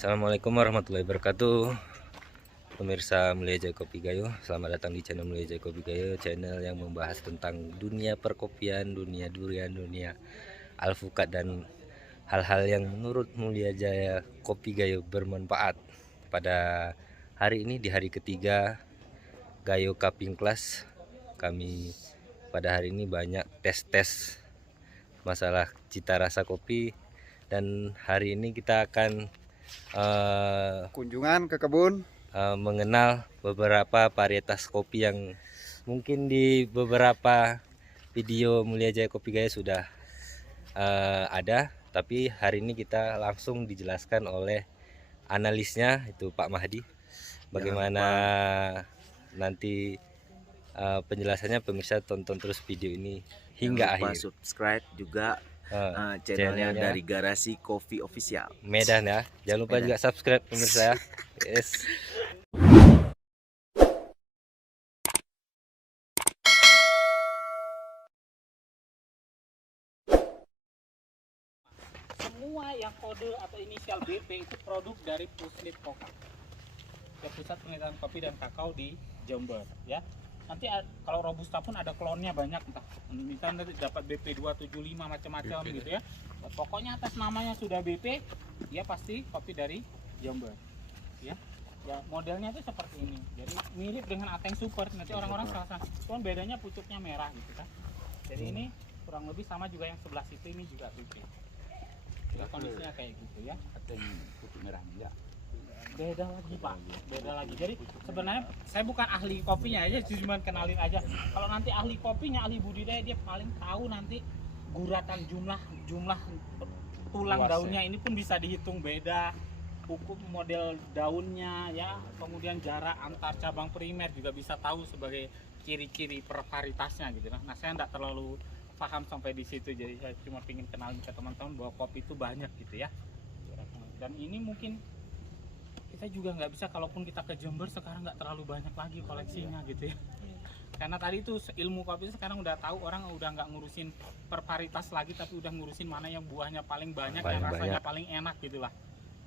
Assalamualaikum warahmatullahi wabarakatuh. Pemirsa Mulia Jaya Kopi Gayo, selamat datang di channel Mulia Jaya Kopi Gayo, channel yang membahas tentang dunia perkopian, dunia durian, dunia alpukat dan hal-hal yang menurut Mulia Jaya Kopi Gayo bermanfaat. Pada hari ini di hari ketiga Gayo Cupping Class, kami pada hari ini banyak tes masalah cita rasa kopi, dan hari ini kita akan kunjungan ke kebun, mengenal beberapa varietas kopi yang mungkin di beberapa video Mulia Jaya Kopi Gayo sudah ada, tapi hari ini kita langsung dijelaskan oleh analisnya, itu Pak Mahdi. Bagaimana nanti penjelasannya, pemirsa tonton terus video ini hingga akhir. Subscribe juga channelnya dari Garasi Coffee Official Medan ya. Jangan lupa Medan. juga subscribe pemirsa ya. Yes. Semua yang kode atau inisial BP itu produk dari Puslit Koka, ya, Pusat Penelitian Kopi dan Kakao di Jember ya. Nanti kalau Robusta pun ada klonnya banyak, entah nanti dapat BP 275 macam-macam gitu ya. Pokoknya atas namanya sudah BP, ya pasti kopi dari Jember ya. Ya modelnya itu seperti ini, jadi mirip dengan Ateng Super. Nanti orang-orang salah, cuman bedanya pucuknya merah gitu kan. Jadi ini kurang lebih sama juga yang sebelah situ, ini juga BP ya, kondisinya kayak gitu ya. Ateng putih merah ya. Beda lagi Pak, beda lagi. Jadi sebenarnya saya bukan ahli kopinya aja, cuma kenalin aja. Kalau nanti ahli kopinya, ahli budidaya, dia paling tahu nanti guratan jumlah tulang daunnya ini pun bisa dihitung beda, hukum model daunnya ya, kemudian jarak antar cabang primer juga bisa tahu sebagai ciri-ciri per varietasnya gitu. Nah saya enggak terlalu paham sampai di situ, jadi saya cuma ingin kenalin ke teman-teman bahwa kopi itu banyak gitu ya. Dan ini mungkin kita juga nggak bisa, kalaupun kita ke Jember sekarang nggak terlalu banyak lagi koleksinya gitu ya. Karena tadi itu ilmu kopi sekarang udah tahu, orang udah nggak ngurusin per varietas lagi, tapi udah ngurusin mana yang buahnya paling banyak, yang rasanya paling enak gitulah.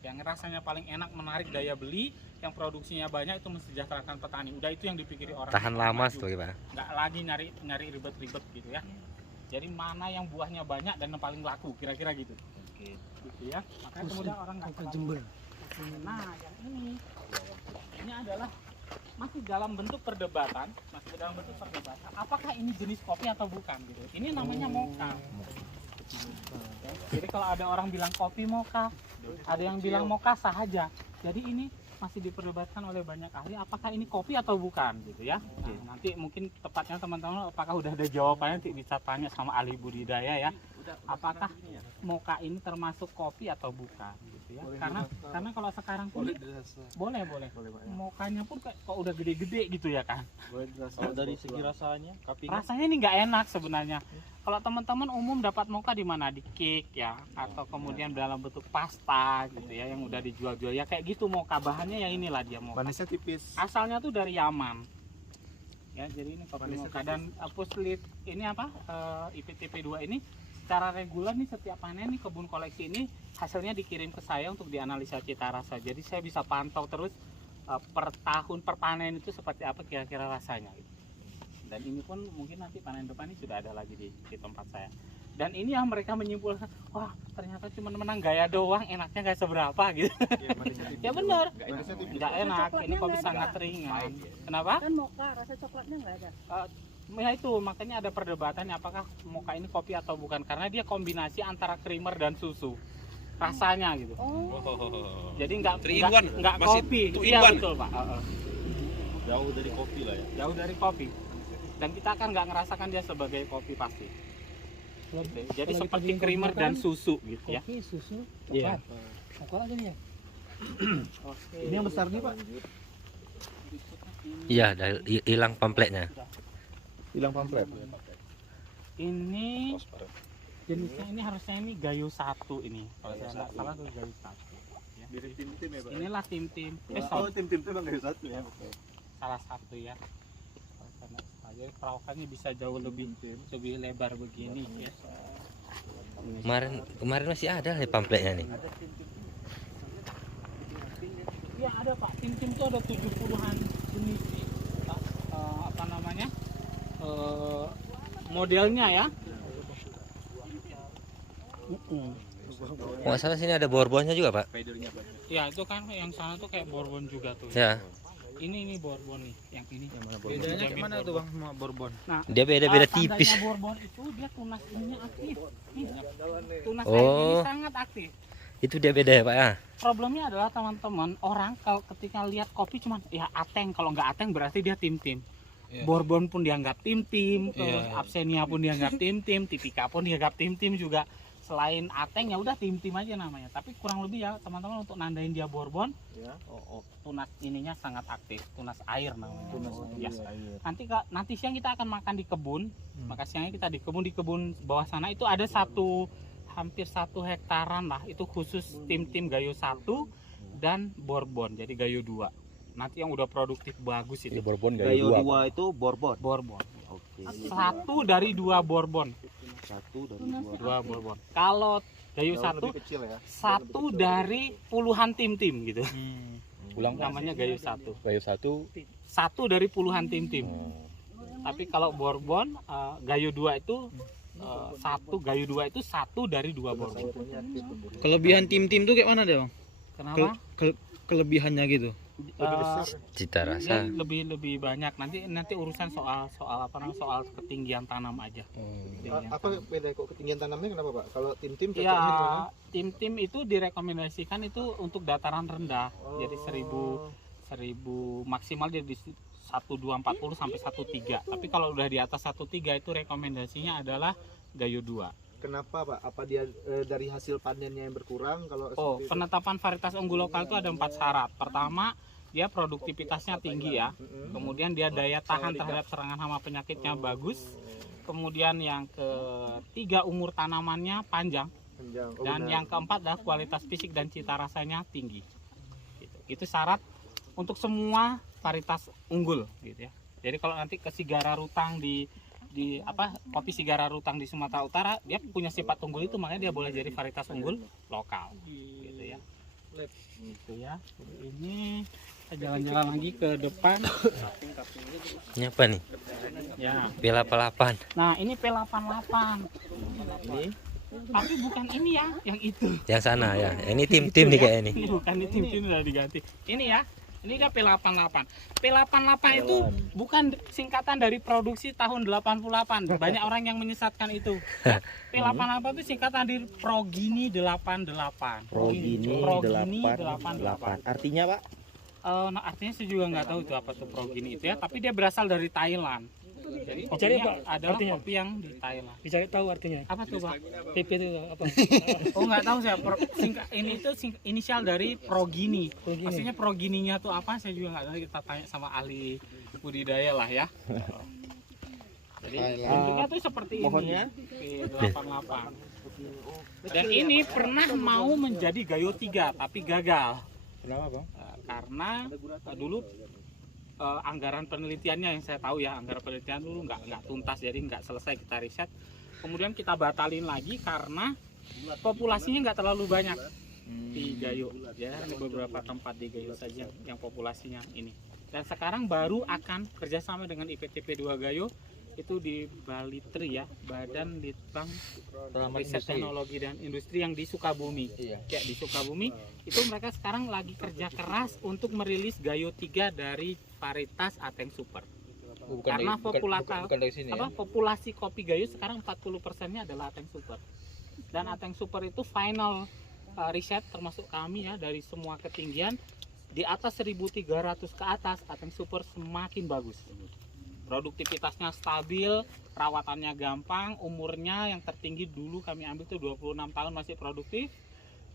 Yang rasanya paling enak, menarik daya beli, yang produksinya banyak, itu mensejahterakan petani. Udah itu yang dipikiri orang. Tahan lama sebagai Pak. Nggak lagi nyari ribet-ribet gitu ya. Jadi mana yang buahnya banyak dan yang paling laku, kira-kira gitu. Oke. Gitu ya. Makanya kemudian orang nggak Jember. Nah, yang ini adalah masih dalam bentuk perdebatan, apakah ini jenis kopi atau bukan gitu. Ini namanya mocha. Jadi kalau ada orang bilang kopi mocha, ada yang bilang mocha sahaja. Jadi ini masih diperdebatkan oleh banyak ahli, apakah ini kopi atau bukan gitu ya. Nah, nanti mungkin tepatnya teman-teman apakah udah ada jawabannya, nanti bisa tanya sama ahli budidaya ya. Apakah mocha ini termasuk kopi atau bukan gitu ya. Karena kalau sekarang pun boleh. Mochanya pun kok udah gede-gede gitu ya kan. Kalau dari segi rasanya, Rasanya ini nggak enak sebenarnya. Kalau teman-teman umum dapat mocha di mana? Di cake ya, atau kemudian dalam bentuk pasta gitu ya, yang udah dijual-jual ya kayak gitu mocha. Bahannya ya inilah dia mocha. manisnya tipis. Asalnya tuh dari Yaman. Ya, jadi ini kopi mocha. Dan Puslit ini apa? IPTP 2 ini secara reguler nih setiap panen nih kebun koleksi ini hasilnya dikirim ke saya untuk dianalisa cita rasa. Jadi saya bisa pantau terus per tahun per panen itu seperti apa kira-kira rasanya gitu. Dan ini pun mungkin nanti panen depan ini sudah ada lagi di tempat saya. Dan ini yang mereka menyimpulkan, wah ternyata cuma menang gaya doang, enaknya nggak seberapa gitu. Ya benar, nggak enak. Ini kopi sangat ringan. Kenapa? Kan mocha rasa coklatnya nggak ada. Ya itu makanya ada perdebatan apakah mocha ini kopi atau bukan, karena dia kombinasi antara creamer dan susu rasanya gitu. Jadi nggak kopi. Iya betul Pak. jauh dari kopi lah ya. Jauh dari kopi. Dan kita akan nggak ngerasakan dia sebagai kopi pasti. Jadi seperti creamer dan susu gitu ya. Kopi, susu, Iya. coklat. Coklat aja nih ya. Oke. Ini yang besar nih Pak. Iya, hilang pamfletnya. Hilang pamflet. Ini jenisnya ini harusnya ini Gayo 1 ini. Kalau saya nggak salah tuh Gayo 1. Ya. Tim-tim ya Pak. Inilah tim-tim. Oh, tim-tim itu Bang Gayo 1 ya. Salah satu ya. Jadi perawakannya bisa jauh lebih lebar begini ya. Kemarin masih ada nih pamfletnya nih. itu ada 70-an jenis sih. Apa namanya? Modelnya ya. Nggak salah sini ada Bourbonnya juga, Pak. Ya itu kan yang sana tuh kayak Bourbon juga tuh. Ya, Ini Bourbon nih, yang ini. Bedanya gimana tuh bang sama Bourbon? Nah, dia beda-beda tandanya tipis. Bourbon itu dia tunas ininya aktif. Nih, tunas Oh. air ini sangat aktif. Itu dia beda ya, Pak ya? Problemnya adalah teman-teman orang kalau ketika lihat kopi cuman ya ateng, kalau nggak ateng berarti dia tim-tim. Bourbon pun dianggap tim-tim, terus Absenia pun dianggap tim-tim, Tipika pun dianggap tim-tim juga. Selain ateng ya udah tim-tim aja namanya. Tapi kurang lebih ya teman-teman untuk nandain dia Bourbon, tunas ininya sangat aktif, tunas air namanya. Nanti siang kita akan makan di kebun. Maka siangnya kita di kebun bawah sana itu ada hampir 1 hektaran lah, itu khusus tim-tim Gayo 1 dan Bourbon, jadi Gayo 2. Nanti yang udah produktif bagus itu. Bourbon Gayo 2 itu Bourbon. Bourbon. Oke. 1 dari 2 Bourbon. 1 dari 2 Bourbon. Kalau Gayo 1 kecil ya. 1 dari puluhan tim-tim gitu. Ulang Namanya Gayo 1. Gayo 1. 1 dari puluhan tim-tim. Tapi kalau Bourbon Gayo 2 itu Gayo 2 itu 1 dari 2 Bourbon. Kelebihan tim-tim tuh kayak mana deh bang? Kenapa? Kelebihannya gitu. Cita Dia rasa. lebih banyak. Nanti urusan soal apa namanya, soal ketinggian tanam aja. Ketinggian Apa tanam. beda kok ketinggian tanamnya kenapa Pak? Kalau tim-tim Ya, cocoknya gimana? tim-tim itu direkomendasikan itu untuk dataran rendah. Jadi 1000 maksimal dia di 1240 sampai 13. Tapi kalau udah di atas 13 itu rekomendasinya adalah Gayo 2. Kenapa Pak? Apa dia dari hasil panennya yang berkurang kalau Oh, seperti itu? penetapan varietas unggul lokal itu ada 4 syarat. Pertama, dia produktivitasnya tinggi ya. Kemudian dia daya tahan terhadap serangan hama penyakitnya bagus. Kemudian yang ketiga, umur tanamannya panjang. Panjang. Oh, Dan benar. yang keempat adalah kualitas fisik dan cita rasanya tinggi. Itu syarat untuk semua varietas unggul gitu ya. Jadi kalau nanti ke Sigara Rutang di kopi Sigara Rutang di Sumatera Utara, dia punya sifat unggul itu, makanya dia boleh jadi varietas unggul lokal gitu ya. Gitu ya. Ini kita jalan-jalan lagi ke depan. Ini apa nih? Ya. P88. Nah, ini P88. Tapi bukan ini ya, yang itu. Yang sana ya. Ini tim-tim nih kayaknya nih. Ini bukan, ini tim-tim udah diganti. Ini ya. Ini dia P88. P88 itu bukan singkatan dari produksi tahun 88. Banyak orang yang menyesatkan itu. P88 itu singkatan dari Progini 88. Progini 88. Artinya Pak? Nah, artinya saya juga nggak tahu itu apa tuh Progini itu ya. Tapi dia berasal dari Thailand. Jadi Dicari, kopinya Pak, adalah artinya? kopi yang di Thailand. Dicari tahu artinya. Apa tuh Pak? PP itu apa? Oh nggak tahu saya. Ini itu inisial dari Progini. Progini. Maksudnya Progininya tuh apa? Saya juga nggak tahu. Kita tanya sama ahli budidaya lah ya. Jadi bentuknya tuh seperti ini. Pohonnya? P88. Dan ini pernah mau menjadi Gayo 3 tapi gagal. Kenapa Bang? Karena dulu anggaran penelitiannya yang saya tahu ya, anggaran penelitian dulu nggak tuntas, jadi nggak selesai kita riset. Kemudian kita batalin lagi karena populasinya nggak terlalu banyak di Gayo. Ya, ada beberapa tempat di Gayo saja yang populasinya ini. Dan sekarang baru akan kerjasama dengan IPTP 2 Gayo itu di Balitri ya, Badan Litbang Riset Teknologi dan Industri yang di Sukabumi. Ya, di Sukabumi itu mereka sekarang lagi kerja keras untuk merilis Gayo 3 dari varietas Ateng Super. Karena populasi kopi Gayo sekarang 40%-nya adalah Ateng Super. Dan Ateng Super itu final riset termasuk kami ya, dari semua ketinggian di atas 1300 ke atas Ateng Super semakin bagus. Produktivitasnya stabil, perawatannya gampang, umurnya yang tertinggi dulu kami ambil tuh 26 tahun masih produktif.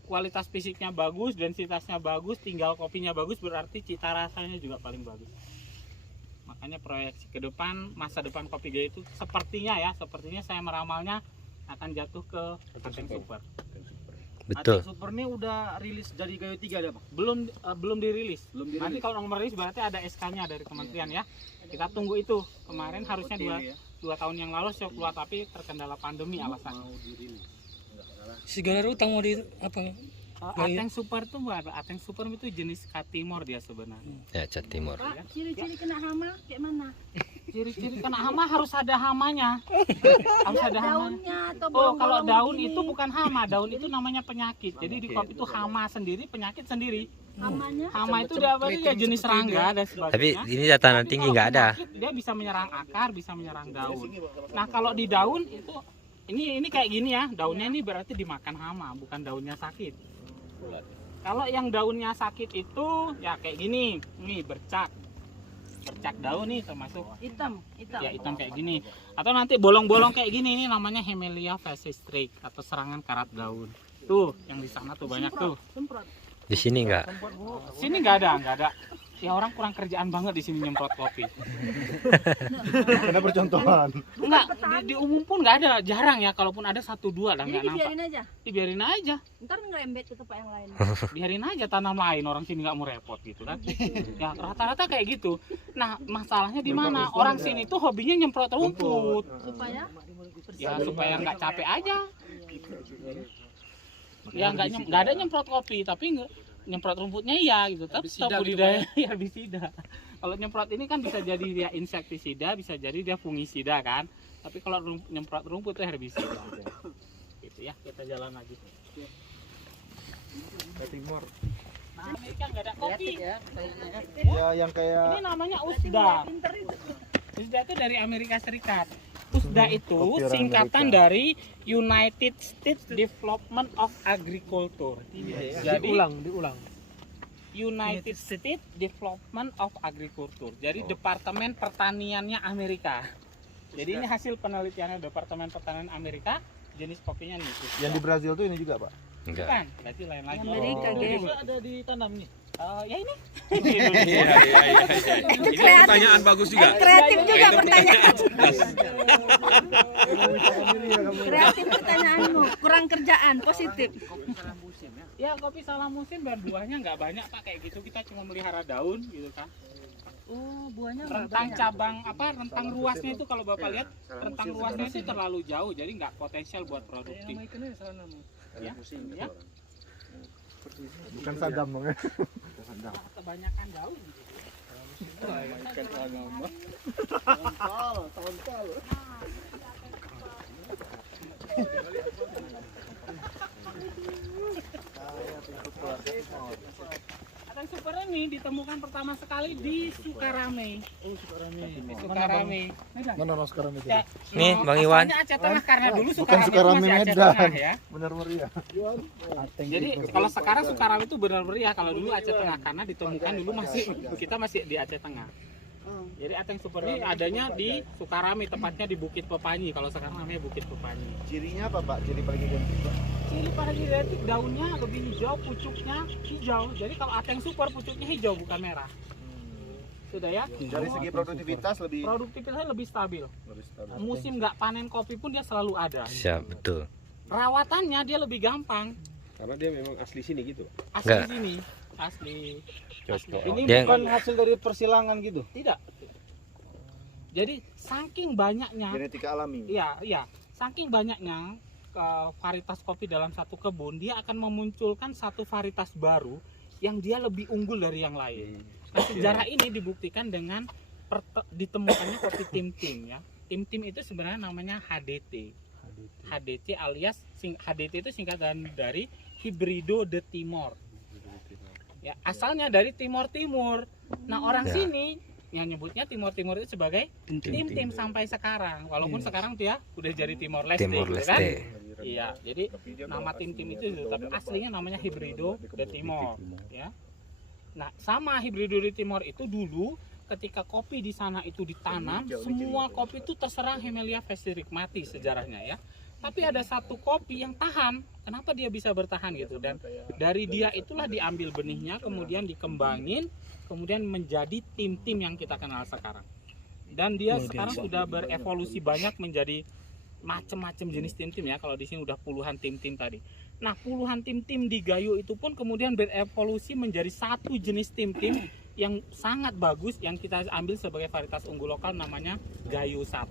Kualitas fisiknya bagus, densitasnya bagus, tinggal kopinya bagus, berarti cita rasanya juga paling bagus. Makanya proyeksi ke depan, masa depan kopi Gayo itu sepertinya saya meramalnya akan jatuh ke Ateng Super. Betul. Super ini udah rilis dari Gayo 3 ada Bang? Belum dirilis. Nanti kalau nomor rilis berarti ada SK-nya dari kementerian ya. Kita tunggu itu. Kemarin harusnya 2 tahun yang lalu sudah keluar, tapi terkendala pandemi alasannya. Sigara Rutang mau di apa? Ateng Super tuh apa? Ateng Super itu jenis Katimor dia sebenarnya. Ya, cat timur. Pak, ciri-ciri kena hama kayak mana? Ciri-ciri kena hama harus ada hamanya. Harus ada hamanya. Daunnya atau Oh, kalau bolong-bolong daun begini. itu bukan hama, daun itu namanya penyakit. Jadi di kopi itu hama sendiri, penyakit sendiri. Hamanya Hama itu dia apa? Dia jenis serangga dan sebagainya. Tapi ini dataran Tapi tinggi kalau nggak ada. penyakit, dia bisa menyerang akar, bisa menyerang daun. Nah, kalau di daun itu ini kayak gini ya, daunnya ini berarti dimakan hama, bukan daunnya sakit. Kalau yang daunnya sakit itu ya kayak gini, nih bercak daun nih termasuk hitam. ya hitam kayak gini. Atau nanti bolong-bolong kayak gini, ini namanya Hemilia fascistrix atau serangan karat daun. Tuh, yang di sana tuh banyak tuh. Semprot. Di sini nggak. Sini nggak ada. Ya orang kurang kerjaan banget di sini nyemprot kopi. Karena percontohan. Enggak, di umum pun nggak ada, jarang ya. Kalaupun ada 1-2 lah Jadi nggak nampak. dibiarin aja. Dibiarin aja, Ntar ngerembet ke tempat yang lain. biarin aja tanam lain. Orang sini nggak mau repot gitu kan. Ya rata-rata kayak gitu. Nah masalahnya di mana? Orang sini tuh hobinya nyemprot rumput. Supaya Ya supaya nggak capek aja. Ya nggak ada nyemprot kopi, tapi nyemprot rumputnya iya gitu. Tapi stop budidaya herbisida. Kalau nyemprot ini kan bisa jadi dia insektisida, bisa jadi dia fungisida kan. Tapi kalau nyemprot rumput itu herbisida. Gitu ya, kita jalan lagi. Timur. Nah, Amerika nggak ada kopi. Ya yang kayak Ini namanya USDA. pinter itu. USDA itu dari Amerika Serikat. USDA itu kopi orang singkatan Amerika. dari United States Development of Agriculture. Jadi diulang. United States Development of Agriculture. Jadi Departemen Pertaniannya Amerika. Jadi ini hasil penelitiannya Departemen Pertanian Amerika. Jenis kopinya nih. yang di Brazil tuh ini juga, Pak. Enggak. Bukan, berarti lain lagi. Amerika, Oh. geng. Ada ditanam nih. Ya ini. Ini pertanyaan bagus juga. Kreatif juga pertanyaan. Kreatif pertanyaanmu. Kurang kerjaan, positif. Ya kopi salah musim dan buahnya nggak banyak Pak kayak gitu, kita cuma melihara daun gitu kan. Oh, buahnya Rentang cabang rentang ruasnya itu kalau Bapak lihat rentang ruasnya itu terlalu jauh jadi nggak potensial buat produktif. Ya, ya. Bukan Saddam, Bang. Kebanyakan daun. Gitu. Ateng Super ini ditemukan pertama sekali di Sukarame. Oh, Sukarame. Mana Mas sekarang itu? Ya, Nih, Bang Iwan. asalnya Aceh Tengah karena dulu Bukan Sukarame itu Sukarame masih Aceh Medan. Tengah ya. Benar meriah. Jadi kalau sekarang Sukarame itu benar-benar ya, kalau dulu Aceh Tengah karena ditemukan dulu kita masih di Aceh Tengah. Jadi Ateng Super ini adanya di Sukarame, tepatnya di Bukit Pepanyi. Kalau sekarang namanya Bukit Pepanyi. Cirinya apa, Pak? Ciri paling identik, Pak? Ciri pada identik daunnya lebih hijau, pucuknya hijau. Jadi kalau Ateng Super pucuknya hijau bukan merah. Sudah ya? Dari segi produktivitas lebih Produktivitasnya lebih stabil. Musim nggak panen kopi pun dia selalu ada. Siap, betul. Rawatannya dia lebih gampang. Karena dia memang asli sini gitu. Asli Nggak. sini, asli. Ini Dia- bukan hasil dari persilangan gitu. Tidak. Jadi saking banyaknya, genetika alami. iya, saking banyaknya varietas kopi dalam satu kebun, dia akan memunculkan satu varietas baru yang dia lebih unggul dari yang lain. Nah, sejarah ini dibuktikan dengan ditemukannya kopi tim-tim ya. Tim-tim itu sebenarnya namanya HDT. HDT alias HDT itu singkatan dari Hybrido de Timor. Ya, asalnya dari Timor Timur. Nah, orang Ya. sini yang nyebutnya Timor Timur itu sebagai tim-tim sampai sekarang. Walaupun sekarang dia udah jadi Timor Leste, Timor gitu kan? Leste. Iya, jadi nama tim-tim itu tapi aslinya namanya Hybrido de Timor, ya. Nah, sama Hybrido de Timor itu dulu ketika kopi di sana itu ditanam, semua kopi itu terserang Hemilia fascistrix, mati sejarahnya ya. Tapi ada satu kopi yang tahan. Kenapa dia bisa bertahan gitu? Dan dari dia itulah diambil benihnya, kemudian dikembangin, kemudian menjadi tim-tim yang kita kenal sekarang. Dan dia sekarang sudah berevolusi banyak menjadi macam-macam jenis tim-tim ya. Kalau di sini udah puluhan tim-tim tadi. Nah, puluhan tim-tim di Gayo itu pun kemudian berevolusi menjadi satu jenis tim-tim yang sangat bagus yang kita ambil sebagai varietas unggul lokal namanya Gayo 1.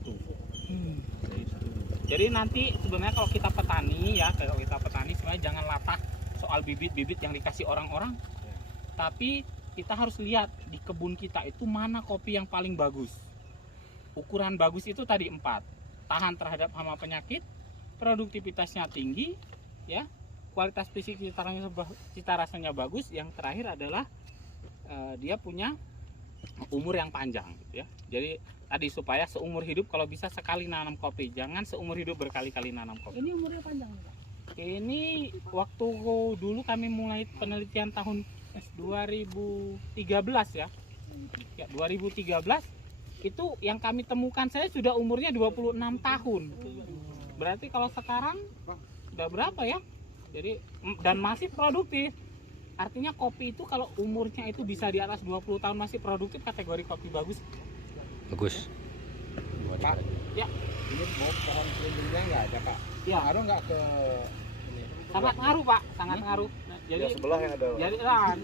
Jadi nanti sebenarnya kalau kita petani ya, sebenarnya jangan latah soal bibit-bibit yang dikasih orang-orang, tapi kita harus lihat di kebun kita itu mana kopi yang paling bagus. Ukuran bagus itu tadi 4, tahan terhadap hama penyakit, produktivitasnya tinggi, ya, kualitas fisik cita rasanya bagus. Yang terakhir adalah dia punya umur yang panjang, gitu ya. Jadi tadi supaya seumur hidup kalau bisa sekali nanam kopi, jangan seumur hidup berkali-kali nanam kopi. Ini umurnya panjang Pak. Ini waktu dulu kami mulai penelitian tahun 2013 ya. Ya, 2013 itu yang kami temukan saya sudah umurnya 26 tahun. Berarti kalau sekarang udah berapa ya? Jadi dan masih produktif. Artinya kopi itu kalau umurnya itu bisa di atas 20 tahun masih produktif, kategori kopi bagus. Bagus. Pak, Ya. ini mau pohon pelindungnya nggak ada Pak? Ya, Ngaruh nggak ke ini? sangat ngaruh Pak, sangat ngaruh. Nah, jadi sebelah yang ada. Jadi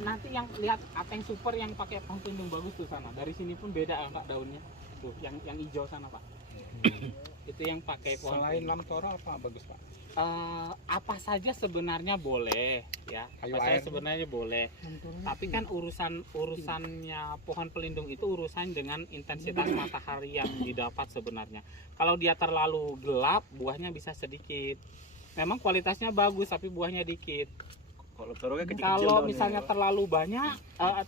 nanti yang lihat Ateng Super yang pakai pohon pelindung bagus tuh sana. Dari sini pun beda ya Pak daunnya. Tuh yang hijau sana Pak. Itu yang pakai pohon. Selain Lamtoro apa bagus Pak? Apa saja sebenarnya boleh ya. Kayu Apa saja air. sebenarnya boleh. Tapi kan urusannya pohon pelindung itu urusan dengan intensitas matahari yang didapat sebenarnya. Kalau dia terlalu gelap, buahnya bisa sedikit. Memang kualitasnya bagus tapi buahnya dikit. Kalau misalnya terlalu banyak,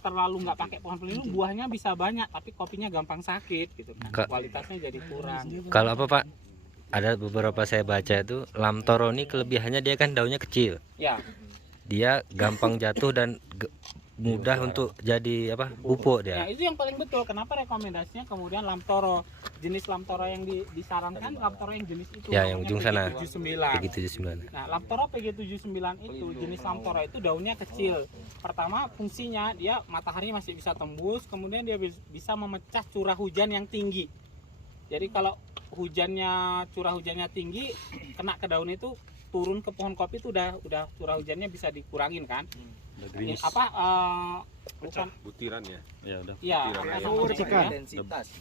terlalu nggak pakai pohon pelindung, buahnya bisa banyak tapi kopinya gampang sakit gitu kan. Kualitasnya jadi kurang. Kalau apa Pak? Ada beberapa saya baca itu Lamtoro ini kelebihannya dia kan daunnya kecil. Ya, Dia gampang jatuh dan mudah untuk jadi apa? Pupuk nah dia. itu yang paling betul. Kenapa rekomendasinya kemudian Lamtoro, jenis Lamtoro yang disarankan Lamtoro yang jenis itu. Ya, yang ujung sana. PG79. Begitu 79. Nah, Lamtoro PG79 itu jenis Lamtoro itu daunnya kecil. Pertama fungsinya dia matahari masih bisa tembus, kemudian dia bisa memecah curah hujan yang tinggi. Jadi kalau curah hujannya tinggi, kena ke daun itu turun ke pohon kopi itu udah curah hujannya bisa dikurangin kan. Ini apa bukan Butiran ya. Ya udah. ya Butiran. Intensitas.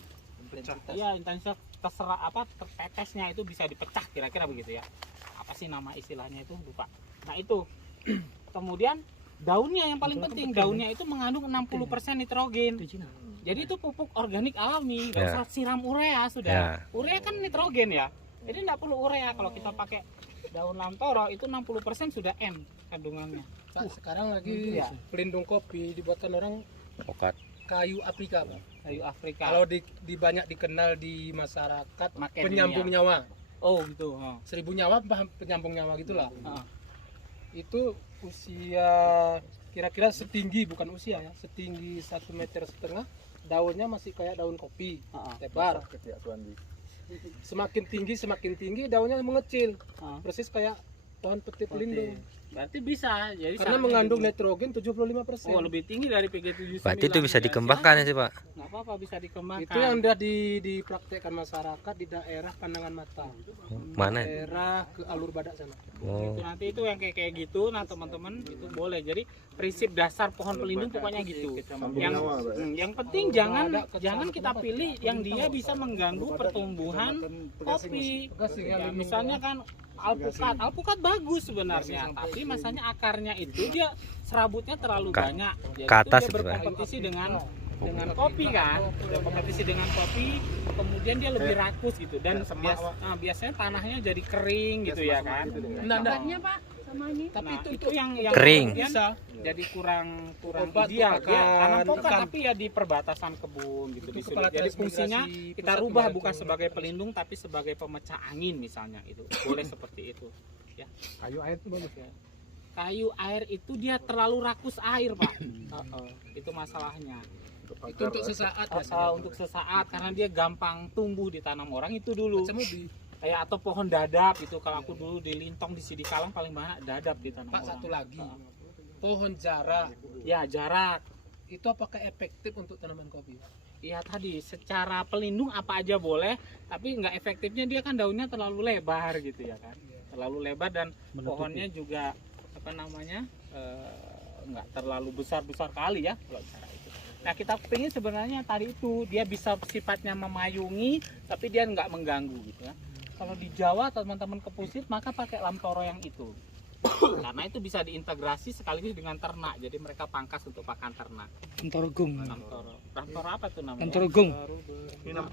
iya intensitas terserah apa tetesnya itu bisa dipecah kira-kira begitu ya. Apa sih nama istilahnya itu lupa. Nah itu kemudian daunnya yang paling penting, daunnya itu mengandung 60% nitrogen. Jadi itu pupuk organik alami, nggak usah siram urea sudah. Urea kan nitrogen ya. Jadi nggak perlu urea. Kalau kita pakai daun Lamtoro itu 60% sudah N kandungannya. Pak, sekarang lagi Iya. pelindung kopi dibuatkan orang Pokat. kayu Afrika, Pak. Kayu Afrika. Kalau di banyak dikenal di masyarakat Macadamia. penyambung nyawa. Oh gitu. Oh. 1000 nyawa paham penyambung nyawa gitulah. Heeh. Itu usia kira-kira setinggi, bukan usia ya, setinggi 1,5 meter. Daunnya masih kayak daun kopi, lebar. Semakin tinggi daunnya mengecil. Persis kayak pohon peti pelindung. Berarti bisa. Jadi Karena sarannya mengandung gitu. nitrogen 75%. Oh, lebih tinggi dari PG79. Berarti itu bisa dikembangkan ya sih Pak? Nggak apa-apa, bisa dikembangkan. Itu yang udah dipraktekkan masyarakat di daerah pandangan mata. Mana? Daerah ke alur badak sana. Oh. Itu nanti itu yang kayak gitu, nah teman-teman itu boleh. Jadi prinsip dasar pohon pelindung pokoknya gitu. Yang penting jangan kita pilih yang dia bisa mengganggu pertumbuhan kopi. Ya, misalnya kan alpukat bagus sebenarnya, tapi masalahnya akarnya itu dia serabutnya terlalu banyak. Jadi ke atas dia itu, Pak. berkompetisi dengan kopi kan, berkompetisi dengan kopi, kemudian dia lebih rakus gitu dan biasanya tanahnya jadi kering gitu ya kan. Obatnya Pak sama ini. Tapi Nah, itu yang Kering. kemudian bisa. jadi kurang Obat ideal. untuk Dia tanam akan pokat ikan. tapi ya di perbatasan kebun gitu. Itu kepala Jadi transmigrasi fungsinya kita pusat rubah kemarin bukan tuh. sebagai pelindung tapi sebagai pemecah angin misalnya itu. Boleh seperti itu. Ya. Kayu air itu bagus ya. Kayu air itu dia terlalu rakus air, Pak. Itu masalahnya. Itu untuk sesaat ya. Untuk sesaat karena dia gampang tumbuh di tanam orang itu dulu. Macam ubi. Kayak atau pohon dadap itu kalau aku dulu di Lintong di Sidikalang paling banyak dadap di tanam Pak, orang. satu lagi. Pohon jarak. Ya, jarak. Itu apakah efektif untuk tanaman kopi? Ya tadi secara pelindung apa aja boleh, tapi nggak efektifnya dia kan daunnya terlalu lebar gitu ya kan. Terlalu lebar dan pohonnya juga apa namanya? Nggak terlalu besar-besar kali ya kalau cara itu. Nah, kita pengen sebenarnya tadi itu dia bisa sifatnya memayungi tapi dia nggak mengganggu gitu ya. Kalau di Jawa teman-teman kepusit maka pakai Lamtoro yang itu. Karena itu bisa diintegrasi sekaligus dengan ternak. Jadi mereka pangkas untuk pakan ternak. Entorogong. Ramtoro apa tuh namanya? Entorogong.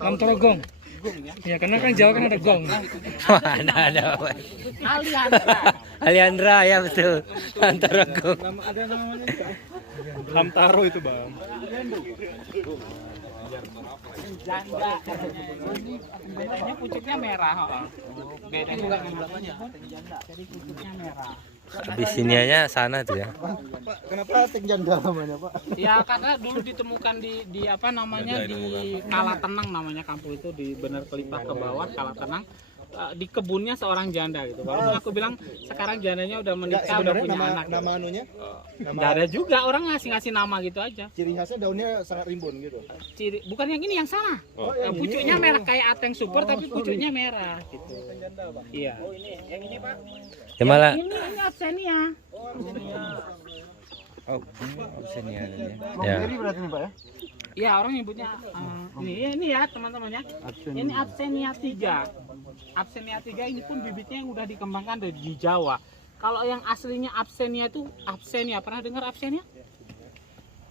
Entorogong. Gung ya. Ya karena kan Jawa kan ada gong. ada apa? Aliandra. Aliandra ya betul. Antara gong. Ada namanya juga. Hamtaro itu bang. Janda katanya. Bedanya pucuknya merah. Bedanya namanya. Jadi pucuknya merah. Habis sinianya sana tuh ya. Kenapa Teng Janda namanya, Pak? Ya karena dulu ditemukan di apa namanya di Kalatenang namanya kampung itu di Bener Kelipah ke bawah Kalatenang. Di kebunnya seorang janda gitu. Walaupun aku bilang sekarang jandanya udah menikah, udah punya anak. Nama anunya? Nggak ada juga orang ngasih nama gitu aja. Ciri khasnya daunnya sangat rimbun gitu. Bukan yang ini yang sana. Pucuknya merah kayak ateng super tapi pucuknya merah gitu. Iya. Yang ini Pak. Ya malah. Ini absenia. Oh, absennya. Ya. Berarti nih, Pak ya? Iya, orang nyebutnya ini ya teman-teman ya. Ini absenia 3. Absenia 3 ini pun bibitnya yang udah dikembangkan dari di Jawa. Kalau yang aslinya absenia itu absenia, pernah dengar absenia?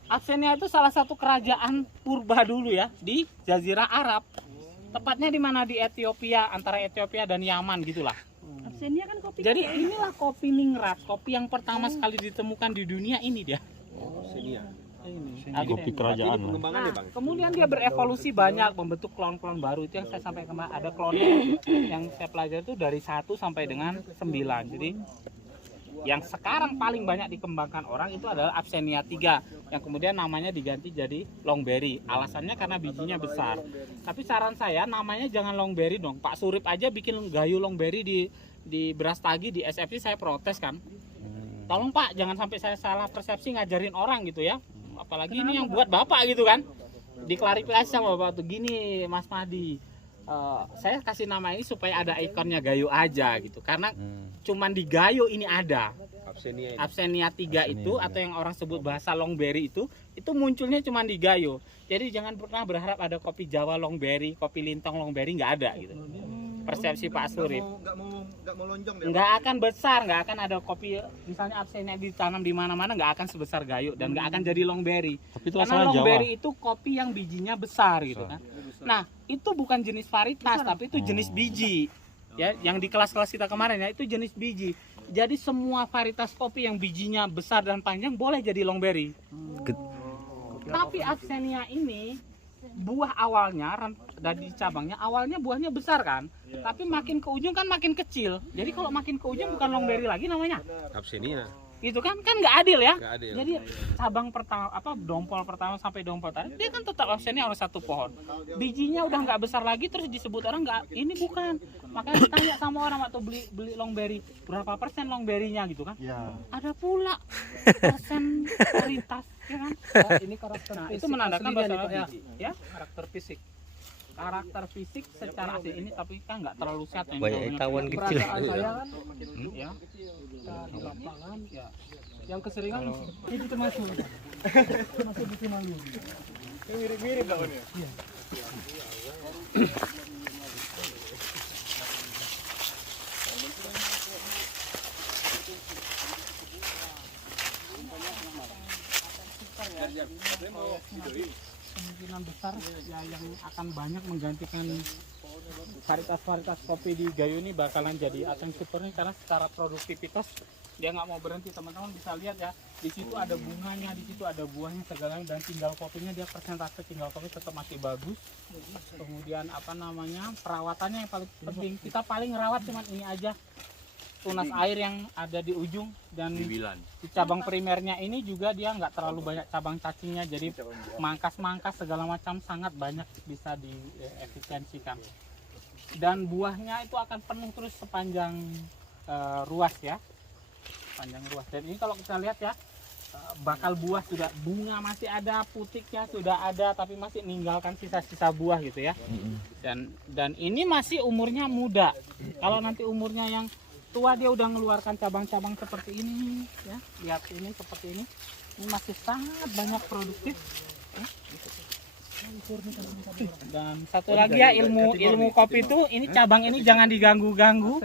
Absenia itu salah satu kerajaan purba dulu ya di Jazirah Arab. Tepatnya di mana di Ethiopia, antara Ethiopia dan Yaman gitulah. Absennya kan kopi. Jadi inilah kopi ningrat, kopi yang pertama sekali ditemukan di dunia ini dia. Kopi kerajaan. Nah, kemudian dia berevolusi banyak, membentuk klon-klon baru. Itu yang saya sampai kemarin, ada klonnya yang saya pelajari itu dari 1 sampai dengan 9. Jadi yang sekarang paling banyak dikembangkan orang itu adalah absenia 3 yang kemudian namanya diganti jadi longberry. Alasannya karena bijinya besar. Tapi saran saya namanya jangan longberry dong. Pak Surip aja bikin gayo longberry di Beras Tagi di SFC, saya protes kan. Tolong Pak, jangan sampai saya salah persepsi ngajarin orang gitu ya. Apalagi ini yang buat Bapak gitu kan. Diklarifikasi sama Bapak tuh gini, Mas Mahdi. Saya kasih nama ini supaya ada ikonnya gayo aja gitu. Karena cuman di gayo ini ada. Absenia 3 itu atau yang orang sebut bahasa longberry itu munculnya cuman di gayo. Jadi jangan pernah berharap ada kopi Jawa longberry, kopi Lintong longberry, nggak ada gitu. Persepsi Pak Surip. Nggak mau lonjong deh. Nggak akan besar, nggak akan ada kopi misalnya absenia ditanam di mana-mana nggak akan sebesar gayo dan nggak akan jadi longberry. Karena longberry itu kopi yang bijinya besar gitu kan. Nah, itu bukan jenis varietas tapi itu jenis biji. Ya, yang di kelas-kelas kita kemarin ya itu jenis biji. Jadi semua varietas kopi yang bijinya besar dan panjang boleh jadi longberry. Tapi absenia ini buah awalnya dari cabangnya awalnya buahnya besar kan, tapi makin ke ujung kan makin kecil. Jadi kalau makin ke ujung bukan longberry lagi namanya. Absenia. Gitu kan nggak adil ya. Nggak adil. Jadi cabang pertama dompol pertama sampai dompol terakhir dia kan tetap absenia harus satu pohon. Bijinya udah nggak besar lagi terus disebut orang nggak ini bukan. Makanya ditanya sama orang waktu beli longberry berapa persen longberrynya gitu kan. Ya. Ada pula persen varietas ya kan. Ini karakter Nah, fisik itu menandakan aslinya bahwa nih, Pak, ya karakter fisik. karakter fisik secara asli ini tapi kan nggak terlalu sehat yang Banyak tawon kecil. Perasaan saya kan ya. kita di lapangan ya yang keseringan itu termasuk masuk di Simalungun. Mirip-mirip daunnya. Kemungkinan besar ya yang akan banyak menggantikan varietas kopi di Gayo ini bakalan jadi Ateng Super nih karena secara produktivitas dia nggak mau berhenti. Teman-teman bisa lihat ya, di situ ada bunganya, di situ ada buahnya segalanya dan tinggal kopinya dia persentase tinggal kopi tetap masih bagus. Kemudian apa namanya perawatannya yang paling penting, kita paling rawat cuma ini aja, tunas air yang ada di ujung dan di cabang primernya ini juga dia nggak terlalu banyak cabang cacingnya, jadi mangkas-mangkas segala macam sangat banyak bisa diefisiensikan dan buahnya itu akan penuh terus sepanjang ruas ya, panjang ruas. Dan ini kalau kita lihat ya, bakal buah sudah, bunga masih ada, putiknya sudah ada tapi masih meninggalkan sisa-sisa buah gitu ya. Dan ini masih umurnya muda. Kalau nanti umurnya yang tua dia udah mengeluarkan cabang-cabang seperti ini ya, lihat ini seperti ini masih sangat banyak produktif ya. Dan satu lagi ya, ilmu kopi itu ini cabang ini jangan diganggu-ganggu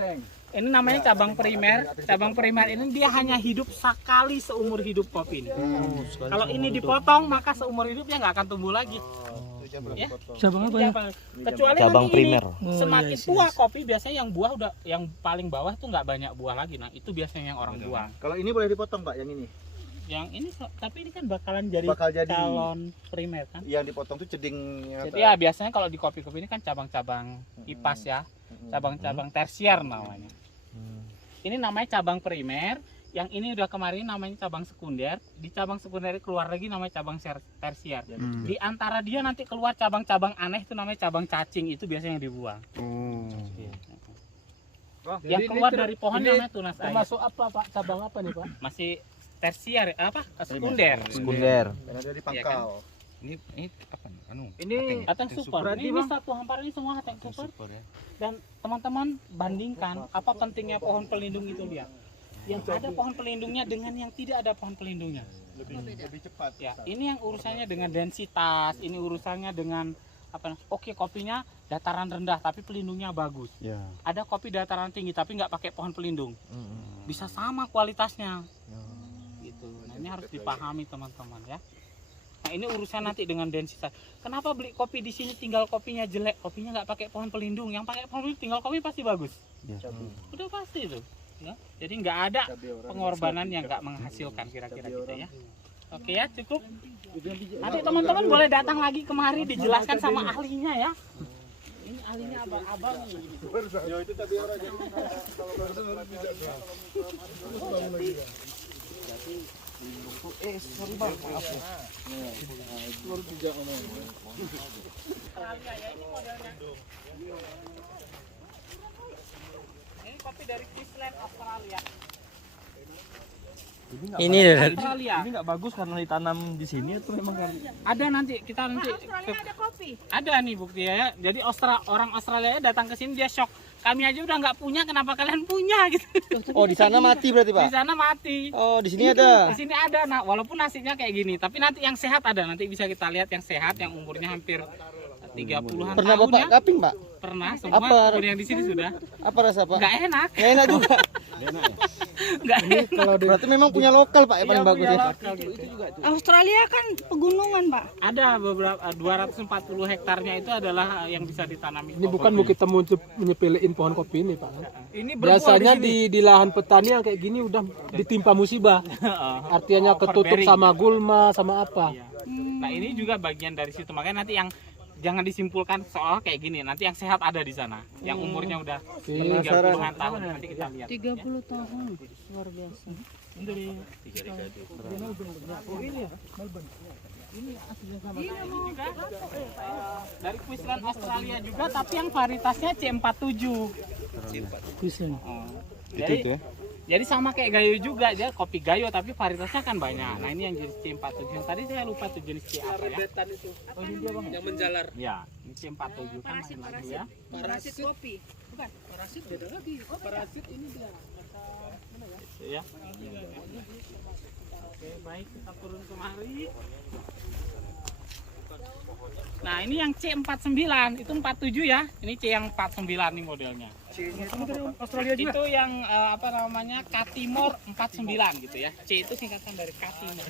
Ini namanya cabang primer. Cabang primer ini dia hanya hidup sekali seumur hidup kopi ini. Kalau ini dipotong maka seumur hidupnya nggak akan tumbuh lagi. Ya? Cabang apa ya? Kecuali Cabang nanti primer. ini semakin tua kopi biasanya yang buah udah yang paling bawah tuh nggak banyak buah lagi. Nah itu biasanya yang orang buang. Kalau ini boleh dipotong Pak, yang ini. Yang ini tapi ini kan bakalan jadi Bakal jadi. calon primer kan. Yang dipotong tuh cedingnya. Jadi ya biasanya kalau di kopi-kopi ini kan cabang-cabang IPAS ya, cabang-cabang tersier namanya. Ini namanya cabang primer, yang ini udah kemarin namanya cabang sekunder. Di cabang sekunder keluar lagi namanya cabang tersier. Di antara dia nanti keluar cabang-cabang aneh itu namanya cabang cacing, itu biasanya yang dibuang. Yang keluar dari pohon namanya tunas air. Termasuk apa Pak? Cabang apa nih Pak? Masih tersier apa? Sekunder. Sekunder. Karena dia dipangkal. Ini apa? Anu. Ini Ateng super. Ini satu hamparan ini semua ateng super. Dan teman-teman bandingkan apa pentingnya pohon pelindung itu lihat. Yang ada pohon pelindungnya dengan yang tidak ada pohon pelindungnya. lebih cepat. Ya, ini yang urusannya dengan densitas, ini urusannya dengan apa? Oke, kopinya dataran rendah tapi pelindungnya bagus. Ada kopi dataran tinggi tapi nggak pakai pohon pelindung. Bisa sama kualitasnya. Gitu. Nah, ini harus dipahami teman-teman ya. Nah, ini urusan nanti dengan densitas. Kenapa beli kopi di sini tinggal kopinya jelek, kopinya nggak pakai pohon pelindung? Yang pakai pohon pelindung tinggal kopi pasti bagus. Udah pasti itu. Ya. Jadi nggak ada pengorbanan yang nggak menghasilkan kira-kira gitu ya. Oke ya, cukup. Nanti teman-teman boleh datang lagi kemari dijelaskan sama ahlinya ya. Ini ahlinya abang-abang. Ya itu tadi orang jadi Sorry Bang, maaf ya. Ini kopi dari Queensland, Australia. Ini Australia. Ini nggak bagus karena ditanam di sini atau memang kan? Ada nanti kita nanti Australia ada kopi. ada nih bukti ya. Jadi orang Australia datang ke sini dia shock. Kami aja udah nggak punya, kenapa kalian punya gitu. Oh, di sana mati berarti, Di sana mati. Oh, di sini ada. Di sini ada. Nah, walaupun nasibnya kayak gini, tapi nanti yang sehat ada. Nanti bisa kita lihat yang sehat, yang umurnya hampir 30-an Pernah tahun Bapak ya. kaping, Pak? Pernah, semua Apa? umur yang di sini sudah. Apa rasa, Pak? Nggak enak. Nggak enak juga. Nggak enak. Berarti memang punya lokal, Pak, yang paling Iya, bagus punya ya. lokal gitu. Australia kan pegunungan, Pak. Ada beberapa 240 hektarnya itu adalah yang bisa ditanami. Ini bukan mau kita menyepelein pohon kopi ini Pak. Ini berbuah Biasanya di sini. di lahan petani yang kayak gini udah ditimpa musibah. Artinya ketutup sama gulma sama apa. Iya. Nah, ini juga bagian dari situ. Makanya nanti yang jangan disimpulkan soal kayak gini. Nanti yang sehat ada di sana. Yang umurnya udah 30-an tahun nanti kita lihat. 30 tahun. Luar biasa. Dari Queensland Australia juga, tapi yang varietasnya C47. Jadi sama kayak Gayo juga, dia kopi Gayo tapi varietasnya kan banyak. Nah, ini yang jenis C47. Yang tadi saya lupa tuh jenis C apa ya. Oh, ini dia Bang. Yang menjalar. Ya, ini C47 kan lagi ya. Parasit kopi. Bukan. Parasit beda lagi. Oh, parasit ini dia. Ya. Oke, baik, kita turun kemari. Nah, ini yang C49, itu 47 ya. Ini C yang 49 nih modelnya. Australia juga. Itu yang apa namanya? Katimor 49 gitu ya. C itu singkatan dari Katimor.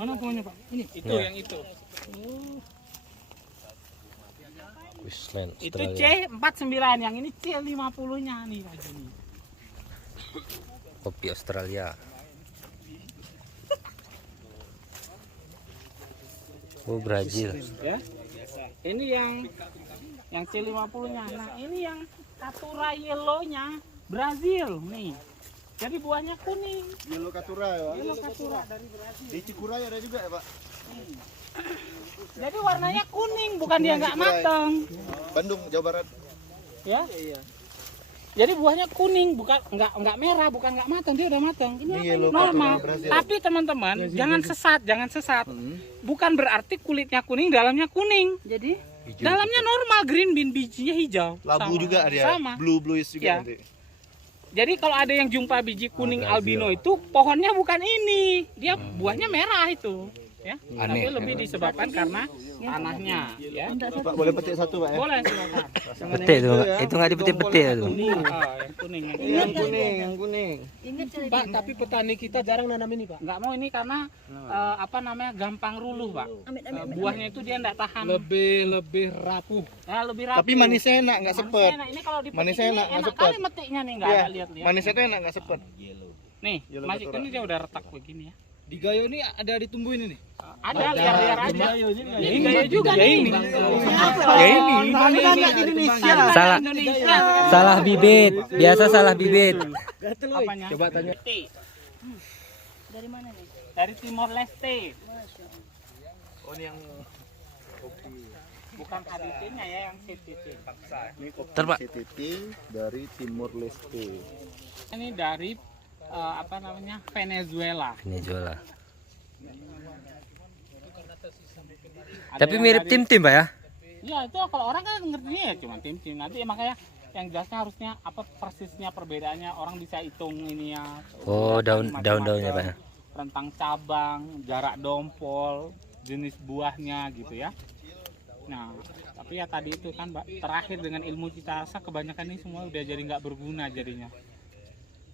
Mana pohonnya Pak? Ini. Itu yang itu. Queensland, Itu Australia. C49, yang ini C50-nya nih Pak Juni. Kopi Australia. Oh, Brazil. Ya. Ini yang C50-nya. Nah, ini yang Caturra Yellow-nya Brazil nih. Jadi buahnya kuning. Yellow Caturra ya, Pak. Yellow Caturra dari Brazil. Di Cikuray ada juga ya, Pak? Jadi warnanya kuning, bukan dia nggak matang. Bandung, Jawa Barat. Ya. Jadi buahnya kuning, bukan nggak merah, bukan nggak matang, dia udah matang. Ini yellow normal. Caturra Brazil. Tapi teman-teman, jangan sesat. Bukan berarti kulitnya kuning, dalamnya kuning. Jadi Dalamnya normal green bean, bijinya hijau. Labu Sama. juga ada. Sama. Bluish juga Ya. nanti. Jadi kalau ada yang jumpa biji kuning Brazil. albino itu pohonnya bukan ini, dia buahnya merah itu. ya. Aneh. Tapi lebih disebabkan karena tanahnya, ya. Pak boleh petik satu Pak ya? Boleh silakan. Petik tuh, itu nggak dipetik-petik tuh. Kuning, yang kuning. Yang kuning, yang kuning. Ingat cari Pak, tapi petani kita jarang nanam ini, Pak. Nggak mau ini karena apa namanya gampang ruluh, Pak. Buahnya itu dia nggak tahan. Lebih rapuh. Ya, lebih rapuh. Tapi manisnya enak, nggak Manisnya sepet. enak. Ini kalau dipetik Manisnya ini enak, nggak enak sepet. kali metiknya nih, nggak Iya, ada lihat-lihat. manisnya tuh enak, nggak sepet. Nih, Yellow masih betul, ini dia udah retak begini ya. Di Gayo ini ada ditumbuhin ini. Ada liar-liar aja. Ini gaya juga Ya nih. ini. Ya ini. Anak Indonesia. Salah, Indonesia. salah bibit. Biasa salah bibit. Apanya? Coba tanya. T. dari mana nih? Dari Timor Leste. Masya Allah. Oh ini yang Bukan HDT-nya ya, yang CTT. Terpak. CTT dari Timur Leste. Ini dari apa namanya Venezuela. Venezuela. Ada Tapi yang mirip dari- tim-tim, Pak ya? Iya itu kalau orang kan ngertinya ya cuma tim-tim. Nanti makanya yang jelasnya harusnya apa persisnya perbedaannya orang bisa hitung ini ya. Oh, Macam-macam. daun-daunnya, Pak ya? Rentang cabang, jarak dompol, jenis buahnya gitu ya. Nah, tapi ya tadi itu kan Mbak, terakhir dengan ilmu cita rasa kebanyakan ini semua udah jadi nggak berguna jadinya.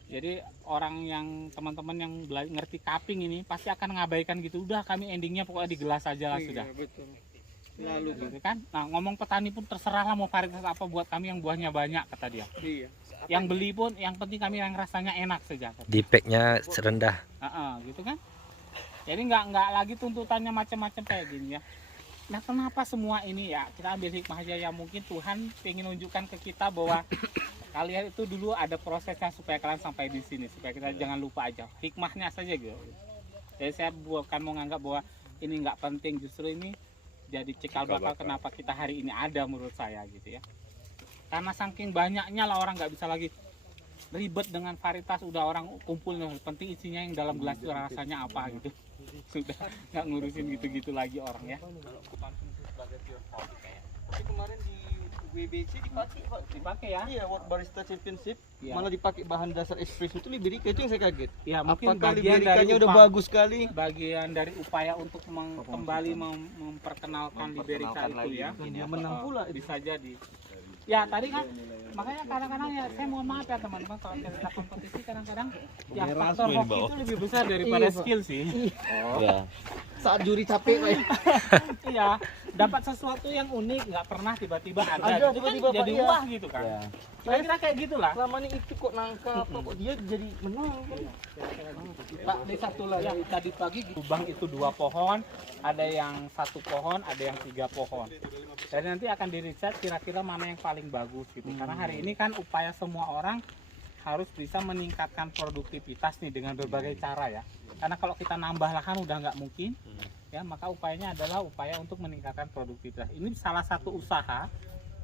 Jadi orang yang teman-teman yang ngerti cupping ini pasti akan mengabaikan gitu. Udah kami endingnya pokoknya di gelas aja lah sudah. Betul. Lalu gitu kan. Nah ngomong petani pun terserah lah mau varietas apa buat kami yang buahnya banyak kata dia. Iya. Yang beli pun yang penting kami yang rasanya enak saja. Kata. Di pack-nya rendah. Gitu kan. Jadi nggak lagi tuntutannya macam-macam kayak gini ya. Nah kenapa semua ini ya kita ambil hikmah aja ya mungkin Tuhan ingin menunjukkan ke kita bahwa kalian itu dulu ada prosesnya supaya kalian sampai di sini supaya kita jangan lupa aja hikmahnya saja gitu. Jadi saya bukan mau nganggap bahwa ini nggak penting justru ini jadi cikal bakal kenapa kita hari ini ada menurut saya gitu ya. Karena saking banyaknya lah orang nggak bisa lagi ribet dengan varietas udah orang kumpul penting isinya yang dalam gelas itu rasanya apa gitu. Sudah nggak ngurusin gitu-gitu lagi orang ya. Tapi kemarin di WBC dipakai Pak. Dipakai ya. Iya, World Barista Championship. Iya. Malah dipakai bahan dasar espresso itu Liberica, itu yang saya kaget. Ya mungkin Apakah bagian dari Libericanya udah bagus sekali? bagian dari upaya untuk kembali memperkenalkan Liberica itu ya. Dia menang pula itu. Bisa jadi. Ya tadi kan makanya kadang-kadang ya saya mohon maaf ya teman-teman kalau kita kompetisi kadang-kadang ya faktor hoki itu lebih besar daripada Iya, Pak. skill sih. Saat juri capek Pak. Iya, dapat sesuatu yang unik nggak pernah tiba-tiba ada. Ada, Itu kan tiba-tiba, jadi Pak, iya. wah gitu kan. Kira-kira kayak gitulah. Selama ini itu kok nangka apa kok dia jadi menang kan? Pak, ini satu lagi tadi pagi lubang itu 2 pohon, ada yang 1 pohon, ada yang 3 pohon. Dan nanti akan di-riset kira-kira mana yang paling bagus gitu. Karena hari ini kan upaya semua orang harus bisa meningkatkan produktivitas nih dengan berbagai cara ya. Karena kalau kita nambah lahan udah nggak mungkin, ya maka upayanya adalah upaya untuk meningkatkan produktivitas. Ini salah satu usaha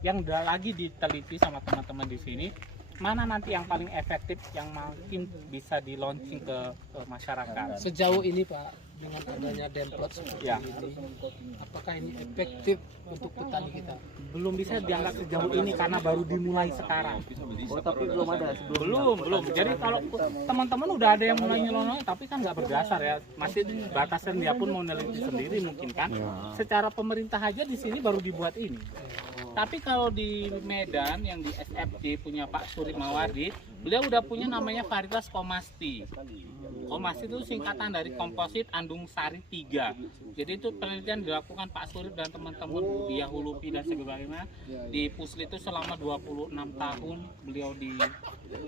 yang udah lagi diteliti sama teman-teman di sini. Mana nanti yang paling efektif yang mungkin bisa di launching ke masyarakat. Sejauh ini Pak, dengan adanya demplot seperti Ya. ini, apakah ini efektif untuk petani kita? Belum bisa dianggap sejauh ini karena baru dimulai sekarang. Oh, tapi belum ada sebelum. Belum. Jadi kalau teman-teman udah ada yang mulai nyelonong, tapi kan nggak berdasar ya. Masih batasan dia pun mau neliti sendiri mungkin kan. Secara pemerintah aja di sini baru dibuat ini. Tapi kalau di Medan yang di SFC punya Pak Surip Mawardi, beliau udah punya namanya varietas Komasti. Komasti itu singkatan dari komposit andung sari 3. Jadi itu penelitian dilakukan Pak Surip dan teman-teman di Yahulupi dan sebagainya di Puslit itu selama 26 tahun beliau di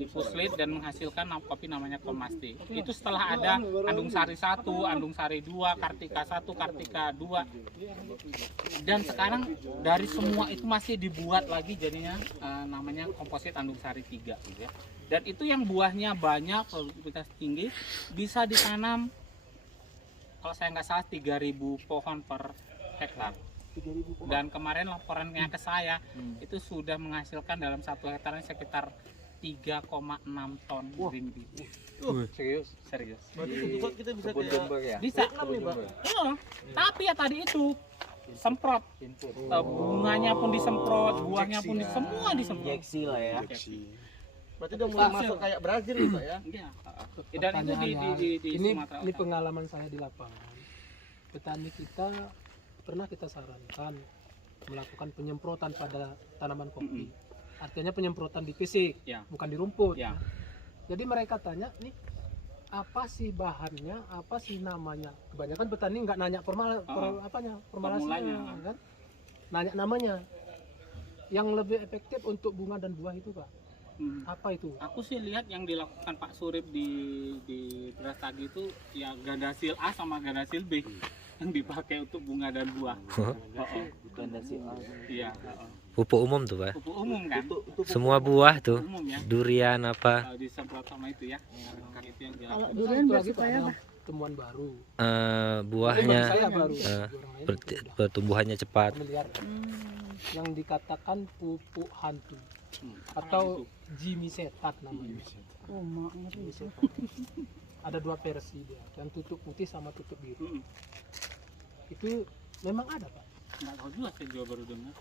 Puslit dan menghasilkan kopi namanya Komasti. Itu setelah ada andung sari 1, andung sari 2, Kartika 1, Kartika 2. Dan sekarang dari semua itu masih dibuat lagi jadinya namanya komposit andung sari 3 gitu ya. Dan itu yang buahnya banyak, produktivitas tinggi, bisa ditanam kalau saya nggak salah 3.000 pohon per hektar. Dan kemarin laporannya ke saya itu sudah menghasilkan dalam 1 hektarnya sekitar 3,6 ton green bean. Serius. Berarti suatu saat kita bisa kayak Bisa. Iya. Tapi ya tadi itu semprot. Bunganya pun disemprot, buahnya pun semua disemprot. Injeksi lah ya. berarti udah mulai masuk kayak Brazil nih Pak ya. Iya. Dan itu di ini Sumatera ini Utara. pengalaman saya di lapangan. petani kita pernah kita sarankan melakukan penyemprotan pada tanaman kopi. Artinya penyemprotan di fisik, Ya. bukan di rumput. Ya. Jadi mereka tanya nih, apa sih bahannya, apa sih namanya? Kebanyakan petani nggak nanya formulasinya, Formulanya. kan? Nanya namanya. Yang lebih efektif untuk bunga dan buah itu, Pak, apa itu? Aku sih lihat yang dilakukan Pak Surip di Beras Tagi itu ya Gandasil A sama Gandasil B yang dipakai untuk bunga dan buah. Gandasil A. Iya. Pupuk umum tuh Pak. Pupuk umum kan? Semua buah tuh. Umum ya. Durian apa? Kalau disemprot sama itu ya. Itu yang Kalau dilakukan. durian Itu lagi supaya Pak, ada temuan baru. Buahnya Bagi saya baru. Orang lain udah pertumbuhannya cepat. familiar. Hmm. Yang dikatakan pupuk hantu atau jimisetat namanya. Oh, mak ngeri. Ada 2 versi dia, yang tutup putih sama tutup biru. Mm-mm. Itu memang ada, Pak. Nggak tahu juga, saya juga baru dengar.